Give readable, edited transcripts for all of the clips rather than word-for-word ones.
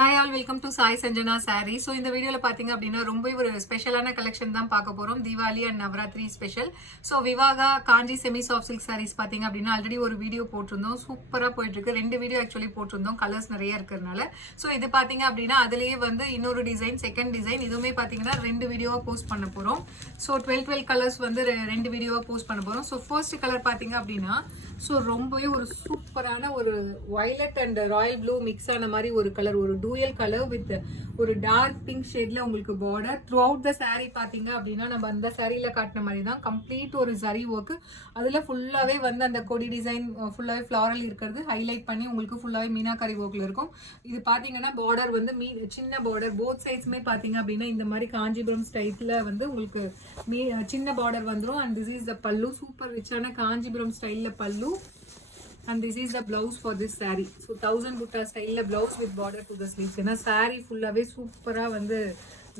Hi all, welcome to Sai Sanjana sorry. So இந்த வீடியோவில் பார்த்தீங்க அப்படின்னா ரொம்ப ஒரு ஸ்பெஷலான கலெக்ஷன் தான் பார்க்க போகிறோம். Deepavali and Navratri special. So Vivaha Kanchi semi soft silk saris பார்த்தீங்க அப்படின்னா ஆல்ரெடி ஒரு வீடியோ போட்டிருந்தோம். சூப்பராக போயிட்டுருக்கு. 2 வீடியோ ஆக்சுவலி போட்டிருந்தோம், கலர்ஸ் நிறைய இருக்கிறதுனால. ஸோ இது பார்த்தீங்க அப்படின்னா அதுலேயே வந்து இன்னொரு டிசைன், செகண்ட் டிசைன், இதுவுமே பார்த்தீங்கன்னா 2 வீடியோவாக போஸ்ட் பண்ண போகிறோம். ஸோ 12 கலர்ஸ் வந்து 2 வீடியோவாக போஸ்ட் பண்ண போகிறோம். ஸோ ஃபர்ஸ்ட் கலர் பார்த்தீங்க அப்படின்னா ஸோ ரொம்பவே ஒரு சூப்பரான ஒரு violet and Royal blue mix ஆன மாதிரி ஒரு கலர், ஒரு டூயல் கலர் வித் ஒரு டார்க் பிங்க் ஷேட்ல உங்களுக்கு border. Through out the sari பார்த்தீங்க அப்படின்னா நம்ம அந்த சாரீல காட்டின மாதிரி தான் கம்ப்ளீட் ஒரு சரி ஒர்க். அதில் ஃபுல்லாகவே வந்து அந்த கொடி டிசைன் ஃபுல்லாகவே ஃப்ளாரல் இருக்கிறது ஹைலைட் பண்ணி உங்களுக்கு ஃபுல்லாகவே மீனாக்காரி ஒர்க்கில் இருக்கும். இது பார்த்தீங்கன்னா பார்டர் வந்து சின்ன பார்டர், போத் சைட்ஸுமே பார்த்தீங்க அப்படின்னா இந்த மாதிரி காஞ்சிபுரம் ஸ்டைலில் வந்து உங்களுக்கு சின்ன பார்டர் வந்துடும். அண்ட் திஸ் இஸ் த பல்லு, சூப்பர் ரிச்சான காஞ்சிபுரம் ஸ்டைலில் பல்லு. And this is the blouse for this saree. So 1000 butta style blouse with border to the sleeves. ஏன்னா saree ஃபுல்லாகவே சூப்பராக வந்து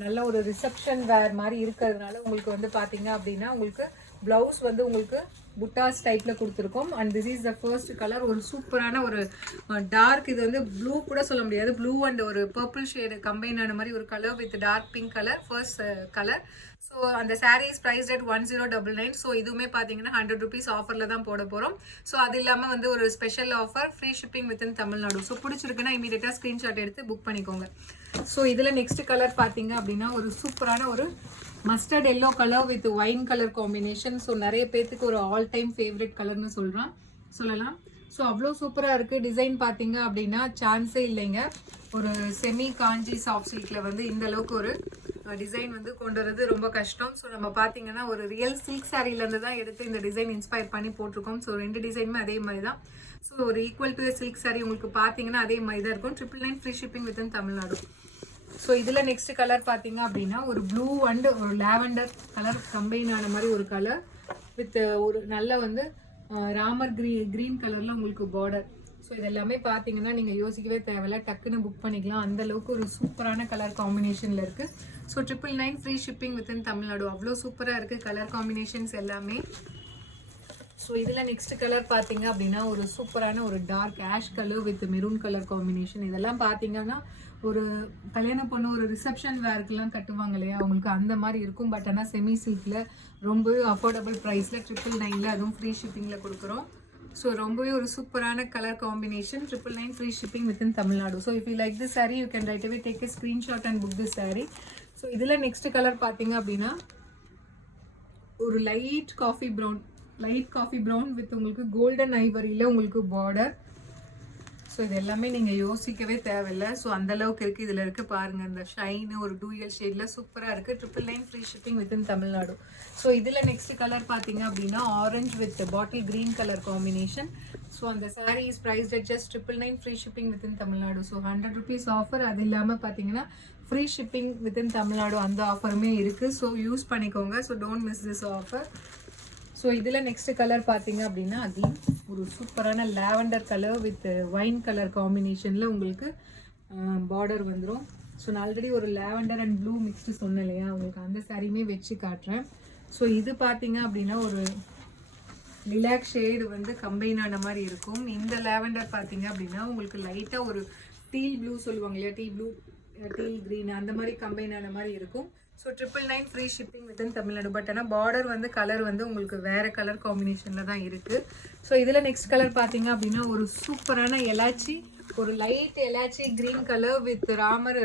நல்ல ஒரு ரிசப்ஷன் வேர் மாதிரி இருக்கிறதுனால உங்களுக்கு வந்து பார்த்தீங்க அப்படின்னா உங்களுக்கு பிளவுஸ் வந்து உங்களுக்கு புட்டாஸ் டைப்பில் கொடுத்துருக்கோம். And this is the first colour, ஒரு சூப்பரான ஒரு டார்க், இது வந்து ப்ளூ கூட சொல்ல முடியாது, ப்ளூ அண்ட் ஒரு பர்பிள் ஷேடு கம்பைன் ஆன மாதிரி ஒரு colour with dark pink colour, first colour. So அந்த sari is priced at 1099. So இதுவுமே பார்த்தீங்கன்னா 100 rupees ஆஃபரில் தான் போட போகிறோம். ஸோ அது இல்லாமல் வந்து ஒரு special offer, free shipping within Tamil Nadu. So பிடிச்சிருக்குன்னா இமீடியட்டாக ஸ்க்ரீன்ஷாட் எடுத்து புக் பண்ணிக்கோங்க. ஸோ இதில் நெக்ஸ்ட் கலர் பார்த்தீங்க அப்படின்னா ஒரு சூப்பரான ஒரு mustard yellow colour with wine colour combination. So நிறைய பேர்த்துக்கு ஒரு ஆல் டைம் ஃபேவரட் கலர்னு சொல்லலாம். ஸோ அவ்வளோ சூப்பராக இருக்குது. டிசைன் பார்த்தீங்க அப்படின்னா சான்ஸே இல்லைங்க. ஒரு செமி காஞ்சி சாஃப்ட் சில்கில் வந்து இந்த அளவுக்கு ஒரு டிசைன் வந்து கொண்டு வரது ரொம்ப கஷ்டம். ஸோ நம்ம பார்த்தீங்கன்னா ஒரு ரியல் சில்க் சாரீலேருந்து தான் எடுத்து இந்த டிசைன் இன்ஸ்பயர் பண்ணி போட்டிருக்கோம். ஸோ 2 டிசைனுமே அதே மாதிரி தான். ஸோ ஒரு ஈக்குவல் டு சில்க் சாரீ உங்களுக்கு பார்த்தீங்கன்னா அதே மாதிரி தான் இருக்கும். 999 free shipping within Tamil Nadu. So இதில் நெக்ஸ்ட் கலர் பார்த்தீங்க அப்படின்னா ஒரு ப்ளூ அண்ட் ஒரு லாவெண்டர் கலர் கம்பைன் ஆன மாதிரி ஒரு கலர் வித் ஒரு நல்ல வந்து ராமர் க்ரீன் கலரில் உங்களுக்கு பார்டர். ஸோ இதெல்லாமே பார்த்தீங்கன்னா நீங்கள் யோசிக்கவே தேவையில்ல, டக்குன்னு புக் பண்ணிக்கலாம். அந்த அளவுக்கு ஒரு சூப்பரான கலர் காம்பினேஷனில் இருக்குது. So 999 free shipping within Tamil Nadu. அவ்வளோ சூப்பராக இருக்குது கலர் காம்பினேஷன்ஸ் எல்லாமே. ஸோ இதில் நெக்ஸ்ட் கலர் பார்த்தீங்க அப்படின்னா ஒரு சூப்பரான ஒரு dark ash colour with maroon colour combination. இதெல்லாம் பார்த்தீங்கன்னா ஒரு கல்யாண பொண்ணு ஒரு ரிசப்ஷன் வேர்க்கெலாம் கட்டுவாங்க இல்லையா, அவங்களுக்கு அந்த மாதிரி இருக்கும். பட் ஆனால் செமி சில்கில் ரொம்பவே அஃபோர்டபுள் ப்ரைஸில் 999 அதுவும் ஃப்ரீ ஷிப்பிங்கில் கொடுக்குறோம். ஸோ ரொம்பவே ஒரு சூப்பரான colour combination, 999 free shipping within Tamil Nadu. So if you like this sari you can right away take a screenshot and book this sari. So இதில் நெக்ஸ்ட் கலர் பார்த்தீங்க அப்படின்னா ஒரு லைட் காஃபி ப்ரௌன் வித் உங்களுக்கு கோல்டன் ஐவரியில் உங்களுக்கு பார்டர். ஸோ இது எல்லாமே நீங்கள் யோசிக்கவே தேவையில்லை. ஸோ அந்தளவுக்கு இருக்குது. இதில் இருக்குது பாருங்கள், இந்த ஷைனு ஒரு டூயல் ஷேடில் சூப்பராக இருக்குது. 999 free shipping within Tamil Nadu. So இதில் நெக்ஸ்ட் கலர் பார்த்தீங்க அப்படின்னா orange with bottle green colour combination. So அந்த sari is priced at just 999 free shipping within Tamil Nadu. So 100 rupees offer. அது இல்லாமல் பார்த்தீங்கன்னா ஃப்ரீ ஷிப்பிங் வித்தின் தமிழ்நாடு அந்த ஆஃபருமே இருக்குது. ஸோ யூஸ் பண்ணிக்கோங்க. So don't miss this offer. So இதில் நெக்ஸ்ட் கலர் பார்த்தீங்க அப்படின்னா அகெயின் ஒரு சூப்பரான lavender colour with wine colour காம்பினேஷனில் உங்களுக்கு பார்டர் வந்துடும். ஸோ நான் ஆல்ரெடி ஒரு லாவெண்டர் அண்ட் ப்ளூ மிக்ஸ்டு சொன்னேன் இல்லையா, உங்களுக்கு அந்த சாரியுமே வச்சு காட்டுறேன். ஸோ இது பார்த்தீங்க அப்படின்னா ஒரு லிலாக் ஷேடு வந்து கம்பைன் ஆன மாதிரி இருக்கும். இந்த லாவெண்டர் பார்த்தீங்க அப்படின்னா உங்களுக்கு லைட்டாக ஒரு டீல் ப்ளூ சொல்லுவாங்க இல்லையா, டீல் க்ரீன் அந்த மாதிரி கம்பைன் ஆன மாதிரி இருக்கும். So 999 free shipping within Tamil Nadu. But ஆனால் பார்டர் வந்து கலர் வந்து உங்களுக்கு வேறு கலர் காம்பினேஷனில் தான் இருக்குது. ஸோ இதில் நெக்ஸ்ட் கலர் பார்த்தீங்க அப்படின்னா ஒரு சூப்பரான எலாச்சி, ஒரு light elaichi green colour with Ramar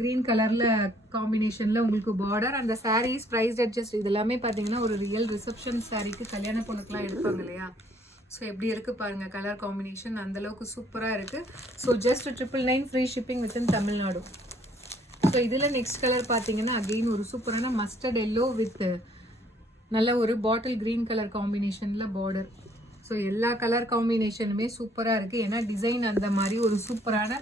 green கலரில் காம்பினேஷனில் உங்களுக்கு பார்டர். அந்த சாரீஸ் ப்ரைஸ் அட்ஜஸ்ட். இது எல்லாமே பார்த்தீங்கன்னா ஒரு ரியல் ரிசப்ஷன் சாரீக்கு கல்யாண பொண்ணுக்கெலாம் எடுப்பாங்க இல்லையா. ஸோ எப்படி இருக்குது பாருங்கள் கலர் காம்பினேஷன், அந்தளவுக்கு சூப்பராக இருக்குது. So just 999 free shipping within Tamil Nadu. So இதில் நெக்ஸ்ட் கலர் பார்த்தீங்கன்னா அகெயின் ஒரு சூப்பரான மஸ்டர்ட் எல்லோ வித் நல்ல ஒரு பாட்டில் க்ரீன் கலர் காம்பினேஷனில் பார்டர். ஸோ எல்லா கலர் காம்பினேஷனுமே சூப்பராக இருக்குது. ஏன்னா டிசைன் அந்த மாதிரி ஒரு சூப்பரான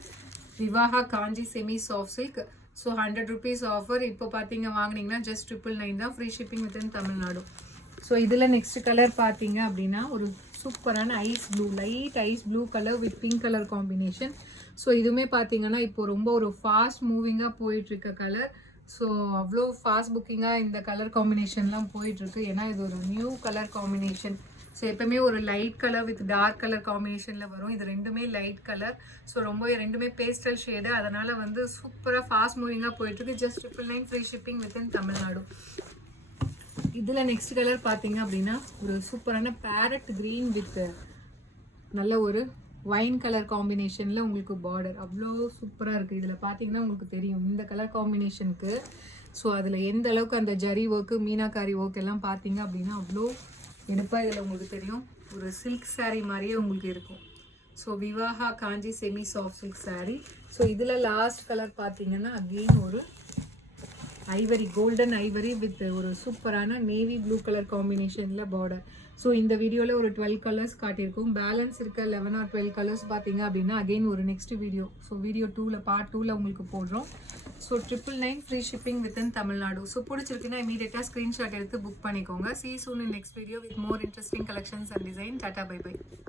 விவாகா Kanchi semi soft silk. So 100 rupees offer. இப்போ பார்த்தீங்க வாங்கினீங்கன்னா ஜஸ்ட் 999 தான் free shipping within Tamil Nadu. So இதில் நெக்ஸ்ட் கலர் பார்த்தீங்க அப்படின்னா ஒரு சூப்பரான ice blue, light ice blue colour with pink colour combination. So இதுவுமே பார்த்தீங்கன்னா இப்போ ரொம்ப ஒரு ஃபாஸ்ட் மூவிங்காக போயிட்டுருக்க கலர். ஸோ அவ்வளோ ஃபாஸ்ட் புக்கிங்காக இந்த கலர் காம்பினேஷன்லாம் போயிட்டுருக்கு. ஏன்னா இது ஒரு நியூ கலர் காம்பினேஷன். ஸோ எப்பவுமே ஒரு light colour with dark colour காம்பினேஷனில் வரும். இது ரெண்டுமே லைட் கலர். ஸோ ரொம்ப ரெண்டுமே பேஸ்டல் ஷேடு. அதனால் வந்து சூப்பராக ஃபாஸ்ட் மூவிங்காக போயிட்டுருக்கு. Just 999 free shipping within Tamil Nadu. இதில் நெக்ஸ்ட் கலர் பார்த்தீங்க அப்படின்னா ஒரு சூப்பரான பேரட் க்ரீன் வித் நல்ல ஒரு வைன் கலர் காம்பினேஷனில் உங்களுக்கு பார்டர் அவ்வளோ சூப்பராக இருக்குது. இதில் பார்த்தீங்கன்னா உங்களுக்கு தெரியும் இந்த கலர் காம்பினேஷனுக்கு. ஸோ அதில் எந்த அளவுக்கு அந்த ஜரி ஒர்க்கு மீனாக்காரி ஒர்க் எல்லாம் பார்த்தீங்க அப்படின்னா அவ்வளோ எடுப்பாக இதில் உங்களுக்கு தெரியும். ஒரு சில்க் சாரீ மாதிரியே உங்களுக்கு இருக்கும். So Vivaha Kanchi semi soft silk sari. So இதில் லாஸ்ட் கலர் பார்த்தீங்கன்னா அகெயின் ஒரு ஐவரி, கோல்டன் ஐவரி வித் ஒரு சூப்பரான நேவி ப்ளூ கலர் காம்பினேஷனில் பார்டர். ஸோ இந்த வீடியோவில் ஒரு 12 கலர்ஸ் காட்டியிருக்கும். பேலன்ஸ் இருக்க 11 or 12 கலர்ஸ் பார்த்தீங்க அப்படின்னா அகெயின் ஒரு நெக்ஸ்ட் வீடியோ. ஸோ வீடியோ 2ல் பார்ட் 2ல் உங்களுக்கு போடுறோம். So 999 free shipping within Tamil Nadu. So பிடிச்சிருக்குன்னா இமீடியட்டாக ஸ்க்ரீன்ஷாட் எடுத்து புக் பண்ணிக்கோங்க. See you soon in next video with more interesting collections and design. Tata, bye bye.